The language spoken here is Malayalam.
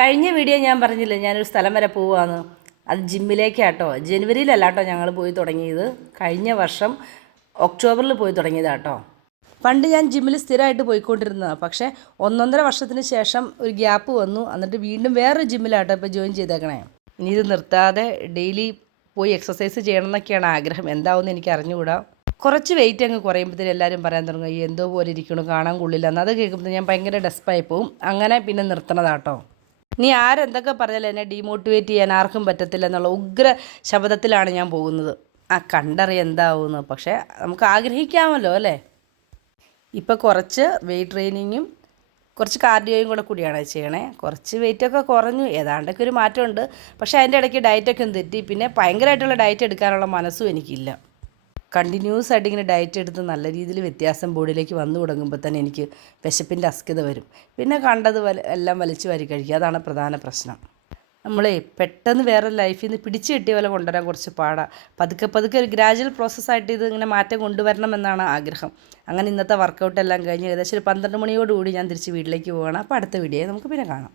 കഴിഞ്ഞ വീഡിയോ ഞാൻ പറഞ്ഞില്ലേ ഞാനൊരു സ്ഥലം വരെ പോവുകയാണ്. അത് ജിമ്മിലേക്കാട്ടോ. ജനുവരിയിലല്ല കേട്ടോ ഞങ്ങൾ പോയി തുടങ്ങിയത്. കഴിഞ്ഞ വർഷം ഒക്ടോബറിൽ പോയി തുടങ്ങിയതാട്ടോ. പണ്ട് ഞാൻ ജിമ്മിൽ സ്ഥിരമായിട്ട് പോയിക്കൊണ്ടിരുന്നതാണ്. പക്ഷേ 1.5 വർഷത്തിന് ശേഷം ഒരു ഗ്യാപ്പ് വന്നു. എന്നിട്ട് വീണ്ടും വേറൊരു ജിമ്മിലാട്ടോ ഇപ്പോൾ ജോയിൻ ചെയ്തേക്കണേ. ഇനി ഇത് നിർത്താതെ ഡെയിലി പോയി എക്സസൈസ് ചെയ്യണം എന്നൊക്കെയാണ് ആഗ്രഹം. എന്താവുമെന്ന് എനിക്ക് അറിഞ്ഞുകൂടാ. കുറച്ച് വെയിറ്റ് അങ്ങ് കുറയുമ്പോഴത്തേനും എല്ലാവരും പറയാൻ തുടങ്ങും, ഈ എന്തോ പോലെ ഇരിക്കണു, കാണാൻ കൊള്ളില്ല എന്ന്. അത് കേൾക്കുമ്പോൾ ഞാൻ ഭയങ്കര ഡെസ്പായി പോവും. അങ്ങനെ പിന്നെ നിർത്തണതാട്ടോ. നീ ആരെന്തൊക്കെ പറഞ്ഞാലും എന്നെ ഡീമോട്ടിവേറ്റ് ചെയ്യാൻ ആർക്കും പറ്റത്തില്ല എന്നുള്ള ഉഗ്ര ശബ്ദത്തിലാണ് ഞാൻ പോകുന്നത്. കണ്ടറിയാം എന്താവുമെന്ന്. പക്ഷേ നമുക്ക് ആഗ്രഹിക്കാമല്ലോ അല്ലേ. ഇപ്പോൾ കുറച്ച് വെയിറ്റ് ട്രെയിനിങ്ങും കുറച്ച് കാർഡിയോയും കൂടിയാണ് ചെയ്യണേ. കുറച്ച് വെയിറ്റൊക്കെ കുറഞ്ഞു, ഏതാണ്ടൊക്കെ ഒരു മാറ്റമുണ്ട്. പക്ഷേ അതിൻ്റെ ഇടയ്ക്ക് ഡയറ്റൊക്കെ ഒന്ന് തെറ്റി. പിന്നെ ഭയങ്കരമായിട്ടുള്ള ഡയറ്റ് എടുക്കാനുള്ള മനസ്സും എനിക്കില്ല. കണ്ടിന്യൂസ് ആയിട്ട് ഇങ്ങനെ ഡയറ്റ് എടുത്ത് നല്ല രീതിയിൽ വ്യത്യാസം ബോഡിയിലേക്ക് വന്നു തുടങ്ങുമ്പോൾ തന്നെ എനിക്ക് വിശപ്പിൻ്റെ അസ്കിത വരും. പിന്നെ കണ്ടത് എല്ലാം വലിച്ചു വാരി കഴിക്കുക. അതാണ് പ്രധാന പ്രശ്നം. നമ്മളെ പെട്ടെന്ന് വേറെ ലൈഫിൽ നിന്ന് പിടിച്ചു കിട്ടിയ പോലെ കൊണ്ടുവരാൻ കുറച്ച് പാടാണ്. പതുക്കെ പതുക്കെ ഒരു ഗ്രാജുവൽ പ്രോസസ്സായിട്ട് ഇത് ഇങ്ങനെ മാറ്റം കൊണ്ടുവരണം എന്നാണ് ആഗ്രഹം. അങ്ങനെ ഇന്നത്തെ വർക്കൗട്ട് എല്ലാം കഴിഞ്ഞ് ഏകദേശം ഒരു 12 മണിയോടുകൂടി ഞാൻ തിരിച്ച് വീട്ടിലേക്ക് പോവുകയാണ്. അപ്പോൾ അടുത്ത വീഡിയോയിൽ നമുക്ക് പിന്നെ കാണാം.